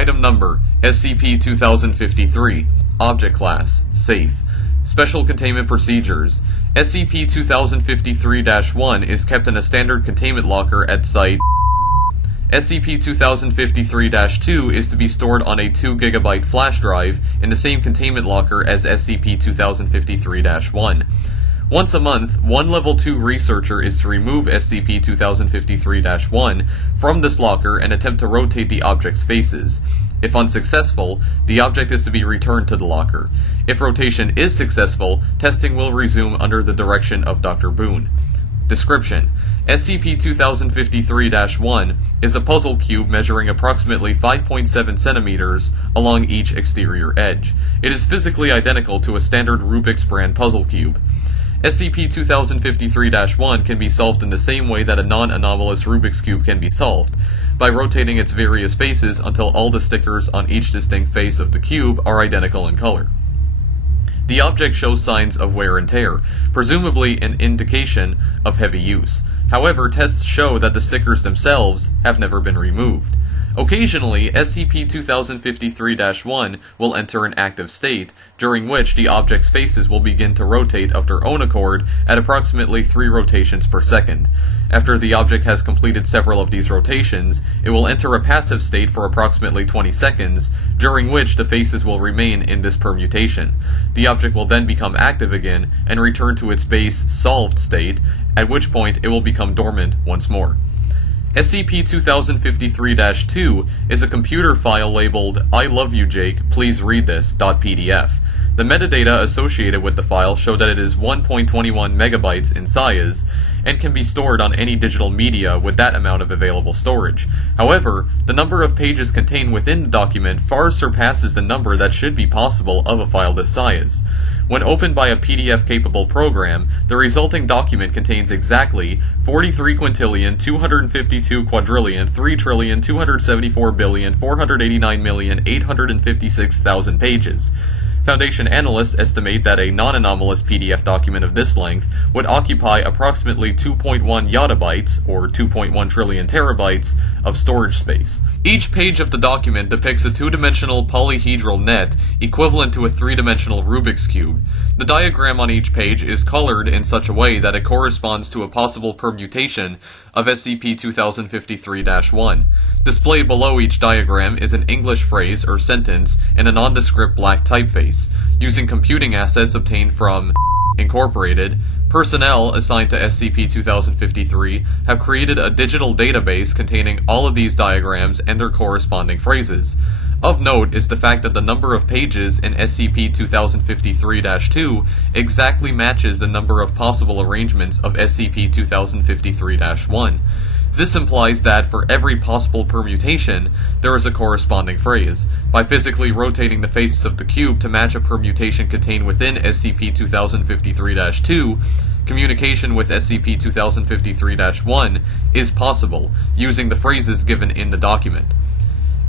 Item Number, SCP-2053. Object Class, Safe. Special Containment Procedures. SCP-2053-1 is kept in a standard containment locker at Site. SCP-2053-2 is to be stored on a 2 GB flash drive in the same containment locker as SCP-2053-1. Once a month, one Level 2 researcher is to remove SCP-2053-1 from this locker and attempt to rotate the object's faces. If unsuccessful, the object is to be returned to the locker. If rotation is successful, testing will resume under the direction of Dr. Boone. Description: SCP-2053-1 is a puzzle cube measuring approximately 5.7 centimeters along each exterior edge. It is physically identical to a standard Rubik's brand puzzle cube. SCP-2053-1 can be solved in the same way that a non-anomalous Rubik's Cube can be solved, by rotating its various faces until all the stickers on each distinct face of the cube are identical in color. The object shows signs of wear and tear, presumably an indication of heavy use. However, tests show that the stickers themselves have never been removed. Occasionally, SCP-2053-1 will enter an active state, during which the object's faces will begin to rotate of their own accord at approximately 3 rotations per second. After the object has completed several of these rotations, it will enter a passive state for approximately 20 seconds, during which the faces will remain in this permutation. The object will then become active again and return to its base solved state, at which point it will become dormant once more. SCP-2053-2 is a computer file labeled "I love you Jake, please read this" .pdf. The metadata associated with the file show that it is 1.21 megabytes in size, and can be stored on any digital media with that amount of available storage. However, the number of pages contained within the document far surpasses the number that should be possible of a file this size. When opened by a PDF-capable program, the resulting document contains exactly 43,252,3,274,489,856,000 pages. Foundation analysts estimate that a non-anomalous PDF document of this length would occupy approximately 2.1 yottabytes, or 2.1 trillion terabytes, of storage space. Each page of the document depicts a 2-dimensional polyhedral net equivalent to a 3-dimensional Rubik's Cube. The diagram on each page is colored in such a way that it corresponds to a possible permutation of SCP-2053-1. Displayed below each diagram is an English phrase or sentence in a nondescript black typeface. Using computing assets obtained from Incorporated, personnel assigned to SCP-2053 have created a digital database containing all of these diagrams and their corresponding phrases. Of note is the fact that the number of pages in SCP-2053-2 exactly matches the number of possible arrangements of SCP-2053-1. This implies that for every possible permutation, there is a corresponding phrase. By physically rotating the faces of the cube to match a permutation contained within SCP-2053-2, communication with SCP-2053-1 is possible, using the phrases given in the document.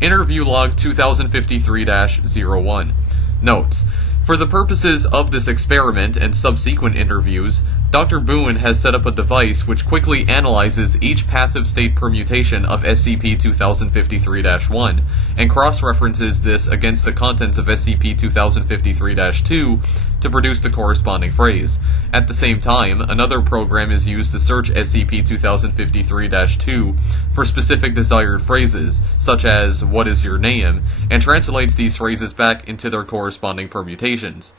Interview Log 2053-01. Notes: for the purposes of this experiment and subsequent interviews, Dr. Boone has set up a device which quickly analyzes each passive state permutation of SCP-2053-1, and cross-references this against the contents of SCP-2053-2 to produce the corresponding phrase. At the same time, another program is used to search SCP-2053-2 for specific desired phrases, such as "What is your name?" and translates these phrases back into their corresponding permutations.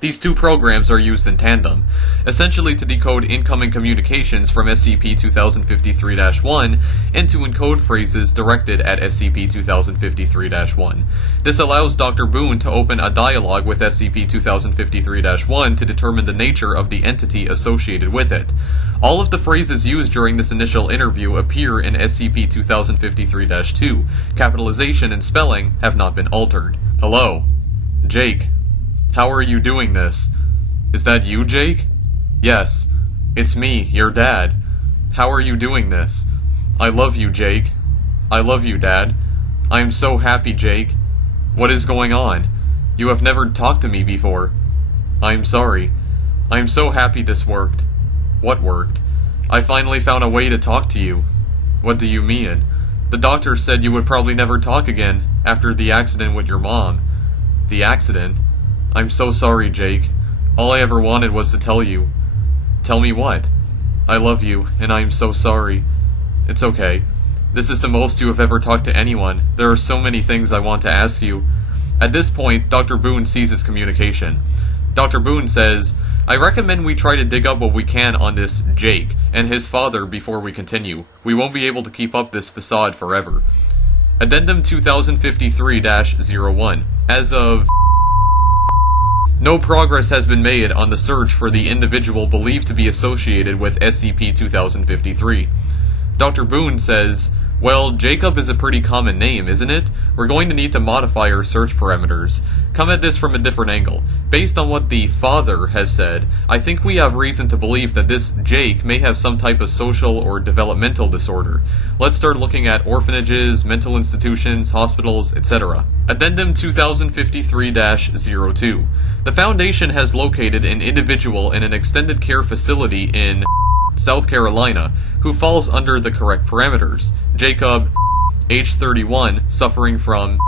These two programs are used in tandem, essentially to decode incoming communications from SCP-2053-1 and to encode phrases directed at SCP-2053-1. This allows Dr. Boone to open a dialogue with SCP-2053-1 to determine the nature of the entity associated with it. All of the phrases used during this initial interview appear in SCP-2053-2. Capitalization and spelling have not been altered. Hello. Jake. How are you doing this? Is that you, Jake? Yes. It's me, your dad. How are you doing this? I love you, Jake. I love you, Dad. I am so happy, Jake. What is going on? You have never talked to me before. I am sorry. I am so happy this worked. What worked? I finally found a way to talk to you. What do you mean? The doctor said you would probably never talk again. after the accident with your mom. The accident? I'm so sorry, Jake. All I ever wanted was to tell you. Tell me what? I love you, and I am so sorry. It's okay. This is the most you have ever talked to anyone. There are so many things I want to ask you. At this point, Dr. Boone seizes communication. Dr. Boone says, I recommend we try to dig up what we can on this Jake and his father before we continue. We won't be able to keep up this facade forever. Addendum 2053-01. As of... No progress has been made on the search for the individual believed to be associated with SCP-2053. Dr. Boone says, well, Jacob is a pretty common name, isn't it? We're going to need to modify our search parameters. Come at this from a different angle. Based on what the father has said, I think we have reason to believe that this Jake may have some type of social or developmental disorder. Let's start looking at orphanages, mental institutions, hospitals, etc. Addendum 2053-02. The Foundation has located an individual in an extended care facility in South Carolina, who falls under the correct parameters. Jacob, age 31, suffering from...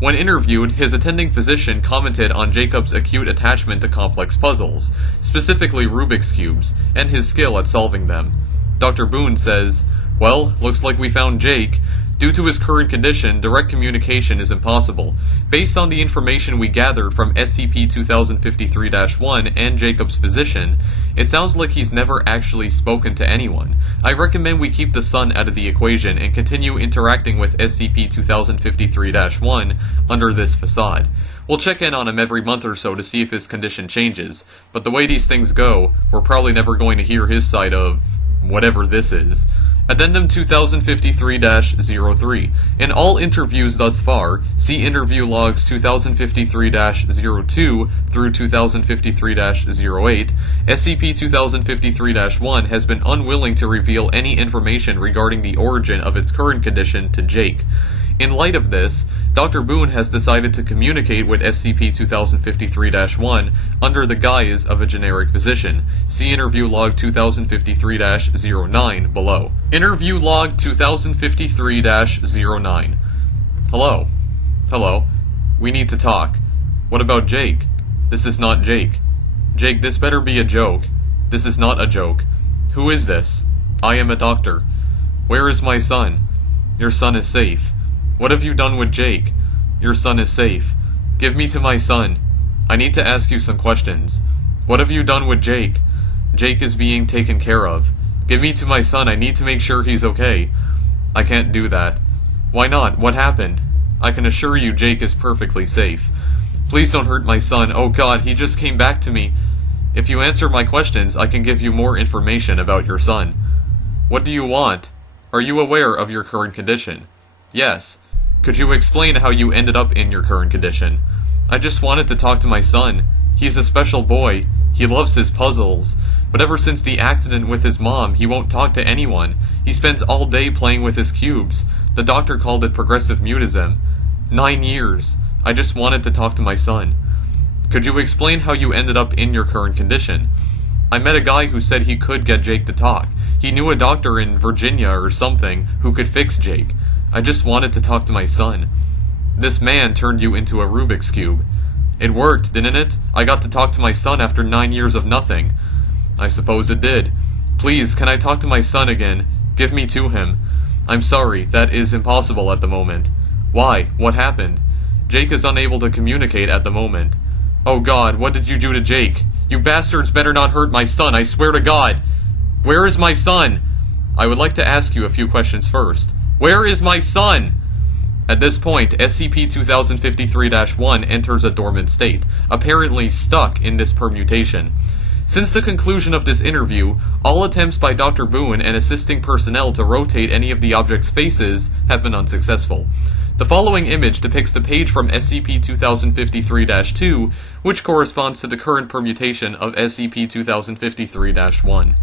When interviewed, his attending physician commented on Jacob's acute attachment to complex puzzles, specifically Rubik's cubes, and his skill at solving them. Dr. Boone says, well, looks like we found Jake. Due to his current condition, direct communication is impossible. Based on the information we gathered from SCP-2053-1 and Jacob's physician, it sounds like he's never actually spoken to anyone. I recommend we keep the son out of the equation and continue interacting with SCP-2053-1 under this facade. We'll check in on him every month or so to see if his condition changes, but the way these things go, we're probably never going to hear his side of whatever this is. Addendum 2053-03. In all interviews thus far, see interview logs 2053-02 through 2053-08, SCP-2053-1 has been unwilling to reveal any information regarding the origin of its current condition to Jake. In light of this, Dr. Boone has decided to communicate with SCP-2053-1 under the guise of a generic physician. See interview log 2053-09 below. Interview log 2053-09. Hello. Hello. We need to talk. What about Jake? This is not Jake. Jake, this better be a joke. This is not a joke. Who is this? I am a doctor. Where is my son? Your son is safe. What have you done with Jake? Your son is safe. Give me to my son. I need to ask you some questions. What have you done with Jake? Jake is being taken care of. Give me to my son. I need to make sure he's okay. I can't do that. Why not? What happened? I can assure you Jake is perfectly safe. Please don't hurt my son. Oh God, he just came back to me. If you answer my questions, I can give you more information about your son. What do you want? Are you aware of your current condition? Yes. Could you explain how you ended up in your current condition? I just wanted to talk to my son. He's a special boy. He loves his puzzles. But ever since the accident with his mom, he won't talk to anyone. He spends all day playing with his cubes. The doctor called it progressive mutism. 9 years. I just wanted to talk to my son. Could you explain how you ended up in your current condition? I met a guy who said he could get Jake to talk. He knew a doctor in Virginia or something who could fix Jake. I just wanted to talk to my son. This man turned you into a Rubik's Cube. It worked, didn't it? I got to talk to my son after 9 years of nothing. I suppose it did. Please, can I talk to my son again? Give me to him. I'm sorry, that is impossible at the moment. Why? What happened? Jake is unable to communicate at the moment. Oh God, what did you do to Jake? You bastards better not hurt my son, I swear to God. Where is my son? I would like to ask you a few questions first. Where is my son? At this point, SCP-2053-1 enters a dormant state, apparently stuck in this permutation. Since the conclusion of this interview, all attempts by Dr. Boone and assisting personnel to rotate any of the object's faces have been unsuccessful. The following image depicts the page from SCP-2053-2, which corresponds to the current permutation of SCP-2053-1.